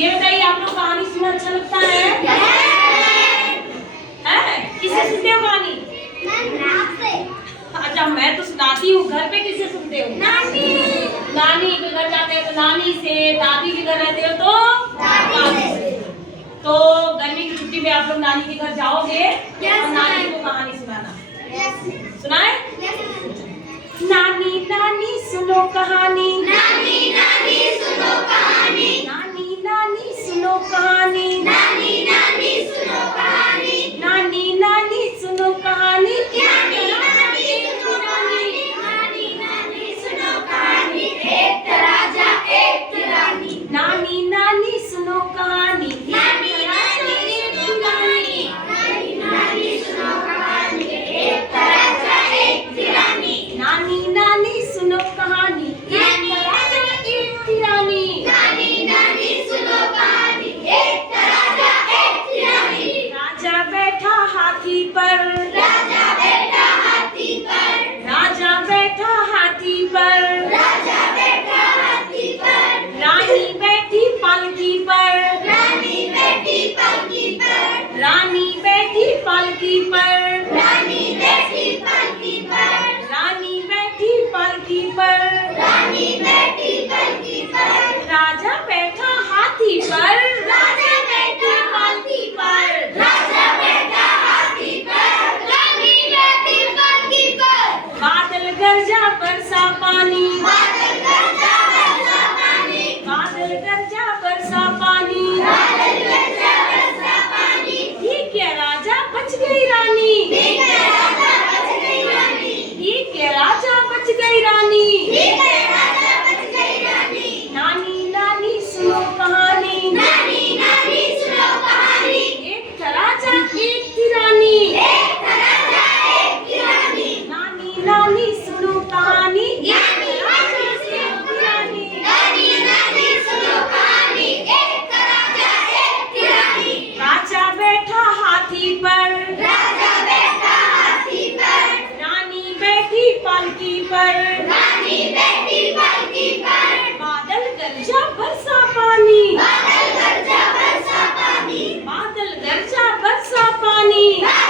ये बताइए आप लोग कहानी सुनना अच्छा लगता है? किससे सुनते हो कहानी? अच्छा मैं तो सुनाती हूँ। घर पे किससे सुनते हो? नानी के घर जाते हो तो नानी से, दादी के घर रहते हो तो दादी से। तो गर्मी की छुट्टी में आप लोग नानी के घर जाओगे और नानी को कहानी सुनाना। सुनाए? नानी नानी सुनो कहानी, नानी नानी सुनो कहानी, नानी नानी सुनो कहानी, नानी नानी सुनो कहानी, नानी नानी सुनो कहानी। नानी नानी सुनो कहानी, नानी नानी सुनो कहानी, एक राजा एक रानी, नानी नानी सुनो कहानी, नानी नानी सुनो कहानी, नानी नानी सुनो कहानी, एक राजा एक रानी, नानी नानी सुनो कहानी, नानी राजा एक रानी। नानी नानी सुनो कहानी, एक राजा एक रानी, राजा बैठा हाथी पर, राजा बैठा हाथी पर, राजा बैठा हाथी पर, राजा बैठा हाथी पर, रानी बैठी पालकी पर, रानी बैठी पालकी पर, रानी बैठी पालकी पर, रानी बैठी पालकी पर, रानी बैठी पालकी पर, रानी बैठी पालकी पर, राजा बैठा हाथी पर, राजा बैठा हाथी पर, राजा बैठा हाथी पर, रानी बैठी पालकी पर, बादल गरजा बरसा पानी, बादल गरजा बरसा पानी, बादल गरजा बरसा पानी। बादल गरजा बरसा पानी, ठीक है राजा बच गई रानी, ठीक है राजा बच गई रानी, ठीक है राजा बच गई रानी। ठीक है राजा बच गई रानी, नानी नानी सुनो कहानी, नानी नानी सुनो कहानी, एक था राजा एक थी रानी, एक राजा एक रानी, नानी नानी सुनो कहानी, नानी नानी सुनो रानी। नानी नानी सुनो कहानी, एक राजा एक रानी, राजा बैठा हाथी पर, राजा बैठा हाथी पर, रानी बैठी पालकी पर, रानी बैठी पालकी पर, बादल गरजा बरसा पानी, बादल गरजा बरसा पानी, बादल गरजा बरसा पानी। बादल